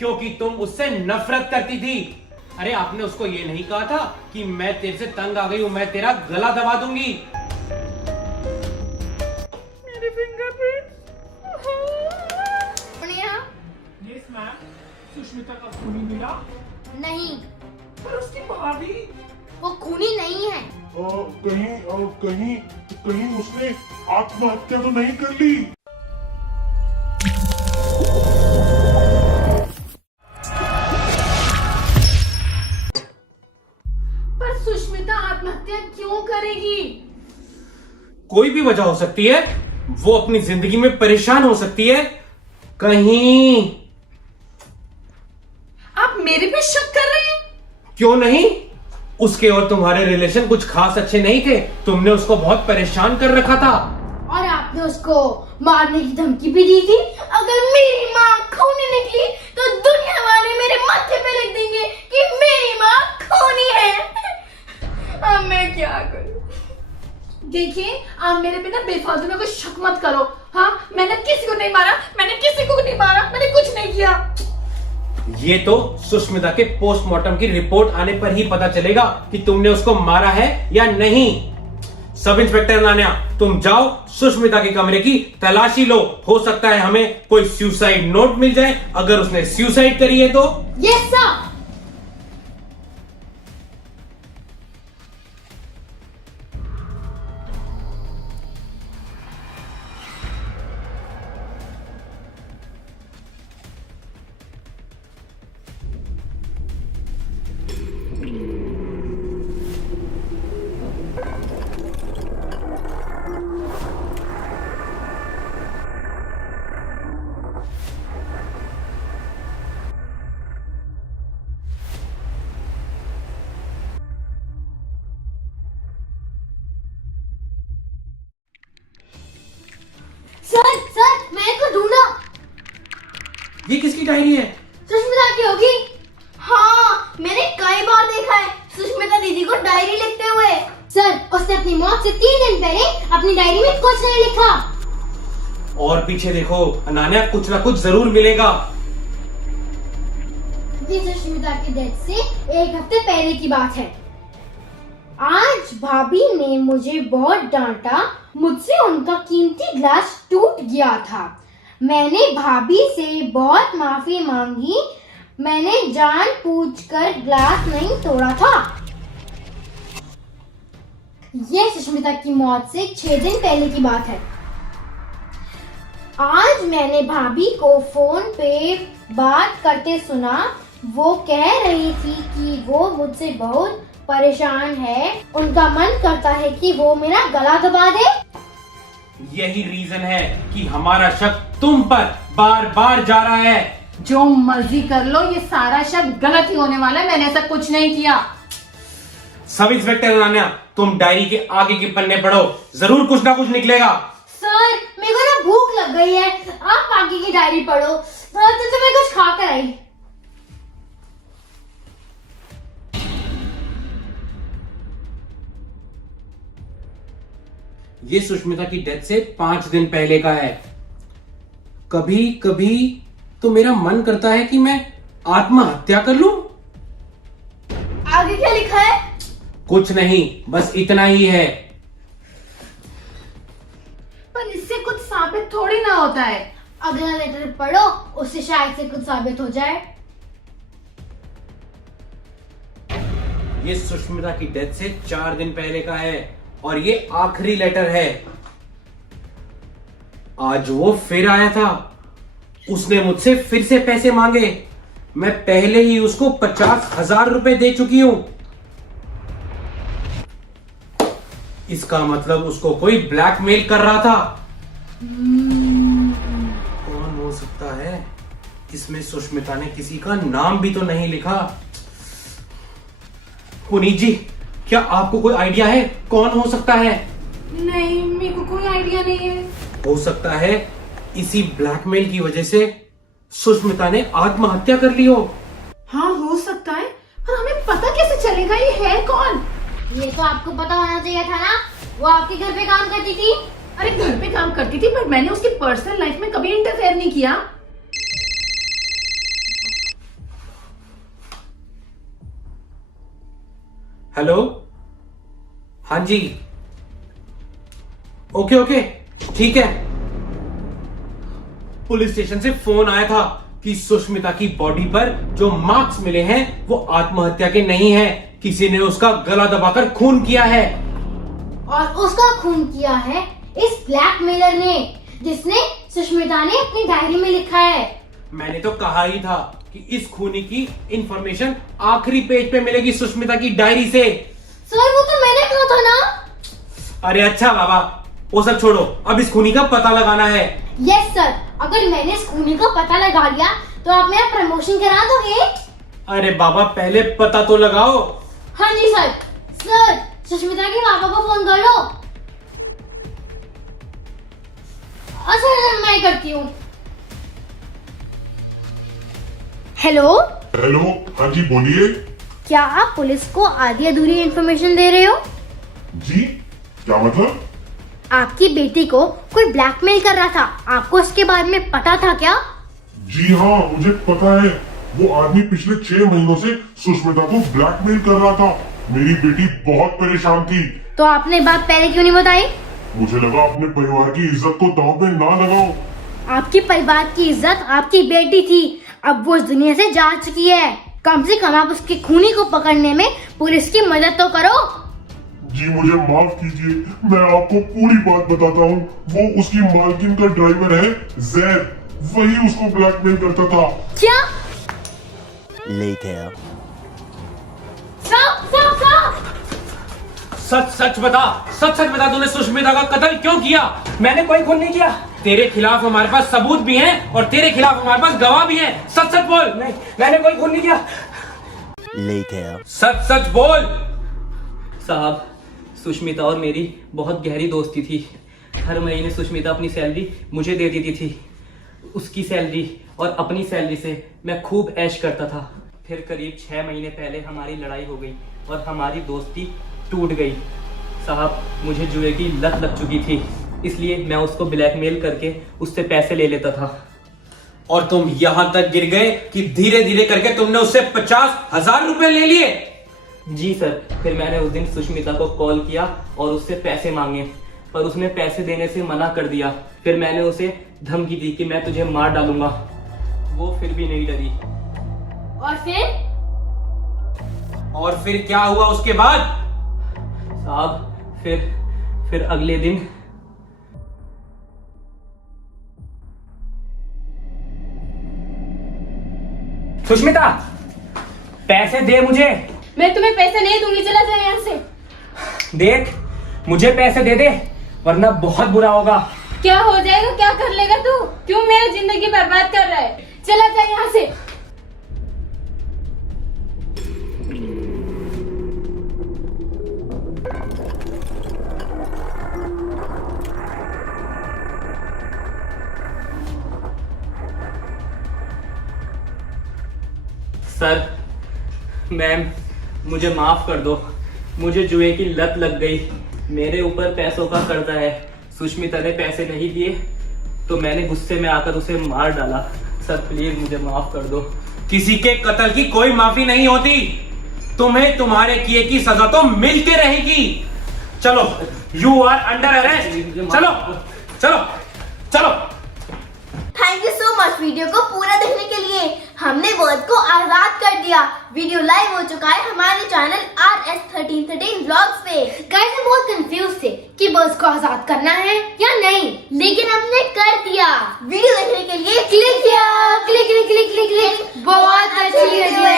क्योंकि तुम उससे नफरत करती थी। अरे आपने उसको ये नहीं कहा था कि मैं तेरे से तंग आ गई हूं, मैं तेरा गला दबा दूंगी। मेरी फिंगरप्रिंट। यस मैम, सुष्मिता का खूनी मिला। नहीं, पर उसकी भाभी। वो खूनी नहीं है। कहीं कहीं उसने आत्महत्या तो नहीं कर ली? पर सुष्मिता आत्महत्या क्यों करेगी? कोई भी वजह हो सकती है, वो अपनी जिंदगी में परेशान हो सकती है। कहीं आप मेरे पे शक कर रहे हैं? क्यों नहीं, उसके और तुम्हारे रिलेशन कुछ खास अच्छे नहीं थे। तुमने उसको बहुत परेशान कर रखा था। और आपने उसको मारने की धमकी भी दी थी। अगर मेरी माँ खूनी निकली तो दुनिया वाले मेरे माथे पे लिख देंगे कि मेरी माँ खूनी है। अब मैं क्या करूं? देखिए, आप मेरे पे ना बेफालतू में कोई शक मत करो। हाँ, मैंने किसी को नहीं मारा, मैंने कुछ नहीं किया। ये तो सुष्मिता के पोस्टमार्टम की रिपोर्ट आने पर ही पता चलेगा कि तुमने उसको मारा है या नहीं। सब इंस्पेक्टर अनान्या, तुम जाओ सुष्मिता के कमरे की तलाशी लो। हो सकता है हमें कोई सुसाइड नोट मिल जाए। अगर उसने सुसाइड करी है तो। Yes sir. सर, मैं इसको ढूंढा। ये किसकी डायरी है? सुष्मिता की होगी। हाँ, मैंने कई बार देखा है सुष्मिता दीदी को डायरी लिखते हुए। सर, उसने अपनी मौत से 3 दिन पहले अपनी डायरी में कुछ नहीं लिखा। और पीछे देखो अनान्या, कुछ ना कुछ जरूर मिलेगा। ये सुष्मिता की डेथ से 1 हफ्ते पहले की बात है। आज भाभी ने मुझे बहुत डांटा। मुझसे उनका कीमती ग्लास टूट गया था। मैंने भाभी से बहुत माफी मांगी। मैंने जानबूझकर ग्लास नहीं तोड़ा था। यह सुष्मिता की मौत से 6 दिन पहले की बात है। आज मैंने भाभी को फोन पे बात करते सुना। वो कह रही थी कि वो मुझसे बहुत परेशान है। उनका मन करता है कि वो मेरा गला दबा दे। यही रीजन है कि हमारा शक तुम पर बार बार जा रहा है। जो मर्जी कर लो, ये सारा शक गलत ही होने वाला है। मैंने ऐसा कुछ नहीं किया। सब इंस्पेक्टर अनान्या, तुम डायरी के आगे के पन्ने पढ़ो, जरूर कुछ ना कुछ निकलेगा। सर, मेरे को ना भूख लग गई है। आप आगे की डायरी पढ़ो। तो मैं कुछ खा कर आई। ये सुष्मिता की डेथ से 5 दिन पहले का है। कभी कभी तो मेरा मन करता है कि मैं आत्महत्या कर लूं। आगे क्या लिखा है? कुछ नहीं, बस इतना ही है। पर इससे कुछ साबित थोड़ी ना होता है। अगला लेटर पढ़ो, उससे शायद से कुछ साबित हो जाए। ये सुष्मिता की डेथ से 4 दिन पहले का है और ये आखिरी लेटर है। आज वो फिर आया था। उसने मुझसे फिर से पैसे मांगे। मैं पहले ही उसको 50,000 रुपए दे चुकी हूं। इसका मतलब उसको कोई ब्लैकमेल कर रहा था। कौन हो सकता है? इसमें सुष्मिता ने किसी का नाम भी तो नहीं लिखा। पुनीत जी, क्या आपको कोई आइडिया है कौन हो सकता है? नहीं, मेरे को कोई आइडिया नहीं है। हो सकता है इसी ब्लैकमेल की वजह से सुष्मिता ने आत्महत्या कर ली हो। हाँ, हो सकता है, पर हमें पता कैसे चलेगा ये है कौन? ये तो आपको पता होना चाहिए था ना। वो आपके घर पे काम करती थी। अरे घर पे काम करती थी, पर मैंने उसकी पर्सनल लाइफ में कभी इंटरफेयर नहीं किया। हेलो, हाँ जी, ओके ओके, ठीक है। पुलिस स्टेशन से फोन आया था कि सुष्मिता की बॉडी पर जो मार्क्स मिले हैं वो आत्महत्या के नहीं है, किसी ने उसका गला दबाकर खून किया है। और उसका खून किया है इस ब्लैकमेलर ने, जिसने सुष्मिता ने अपनी डायरी में लिखा है। मैंने तो कहा ही था कि इस खूनी की इंफॉर्मेशन आखिरी पेज पे मिलेगी सुष्मिता की डायरी से। सर वो तो मैंने कहा था ना। अरे अच्छा बाबा, वो सब छोड़ो, अब इस खूनी का पता लगाना है। यस सर, अगर मैंने इस खूनी का पता लगा लिया तो आप मेरा प्रमोशन करा दोगे? अरे बाबा, पहले पता तो लगाओ। हाँ जी सर। सर, सुष्मिता के पापा को फोन कर लो। सर मैं करती हूँ। हेलो, हेलो, हाँ जी बोलिए। क्या आप पुलिस को आधी अधूरी इंफॉर्मेशन दे रहे हो? जी, क्या मतलब? आपकी बेटी को कोई ब्लैकमेल कर रहा था, आपको इसके बारे में पता था क्या? जी हाँ, मुझे पता है। वो आदमी पिछले 6 महीनों से सुष्मिता को ब्लैकमेल कर रहा था। मेरी बेटी बहुत परेशान थी। तो आपने बात पहले क्यों नहीं बताई? मुझे लगा अपने परिवार की इज्जत को दांव पे ना लगाओ। आपकी परिवार की इज्जत आपकी बेटी थी, अब वो इस दुनिया से जा चुकी है। कम से कम आप उसके खूनी को पकड़ने में पुलिस की मदद तो करो। जी मुझे माफ कीजिए, मैं आपको पूरी बात बताता हूँ। वो उसकी मालकिन का ड्राइवर है जैद, वही उसको ब्लैकमेल करता था। क्या? Later. Stop stop stop! सच सच बता, सच सच बता, तूने सुष्मिता का कत्ल क्यों किया? मैंने कोई खून नहीं किया। तेरे खिलाफ हमारे पास सबूत भी हैं और तेरे खिलाफ हमारे पास गवाह भी हैं। सच सच बोल। नहीं, मैंने कोई खून नहीं किया। Later. सच सच बोल। साहब, सुष्मिता और मेरी बहुत गहरी दोस्ती थी। हर महीने सुष्मिता अपनी सैलरी मुझे दे देती थी। उसकी सैलरी और अपनी सैलरी से मैं खूब ऐश करता था। फिर करीब 6 महीने पहले हमारी लड़ाई हो गई और हमारी दोस्ती टूट गई। साहब, मुझे जुए की लत लग चुकी थी, इसलिए मैं उसको ब्लैकमेल करके उससे पैसे ले लेता था। और तुम यहां तक गिर गए कि धीरे धीरे करके तुमने उससे 50,000 रुपए ले लिए। जी सर, फिर मैंने उस दिन सुष्मिता को कॉल किया और उससे पैसे मांगे, पर उसने पैसे देने से मना कर दिया। फिर मैंने उसे धमकी दी कि मैं तुझे मार डालूंगा। वो फिर भी नहीं डरी। और फिर क्या हुआ उसके बाद? साहब, फिर अगले दिन सुष्मिता, पैसे दे मुझे। मैं तुम्हें पैसे नहीं दूंगी, चला जाए यहाँ से। देख, मुझे पैसे दे दे वरना बहुत बुरा होगा। क्या हो जाएगा, क्या कर लेगा तू? क्यों मेरी जिंदगी बर्बाद कर रहा है? चला जाए यहाँ से। सर, मैम, मुझे माफ कर दो। मुझे जुए की लत लग गई। मेरे ऊपर पैसों का कर्जा है। सुष्मिता ने पैसे नहीं दिए तो मैंने गुस्से में आकर उसे मार डाला। सर प्लीज मुझे माफ कर दो। किसी के कत्ल की कोई माफी नहीं होती। तुम्हें तुम्हारे किए की सजा तो मिलती रहेगी। चलो, यू आर अंडर अरेस्ट। चलो चलो चलो। Thank you so much video को पूरा देखने के लिए। हमने बर्ड को आजाद कर दिया। वीडियो लाइव हो चुका है हमारे चैनल RS1313 व्लॉग्स पे। गाइस हम बहुत कंफ्यूज थे कि बर्ड को आजाद करना है या नहीं, लेकिन हमने कर दिया। वीडियो देखने के लिए क्लिक किया, click click click click click. बहुत अच्छी वीडियो।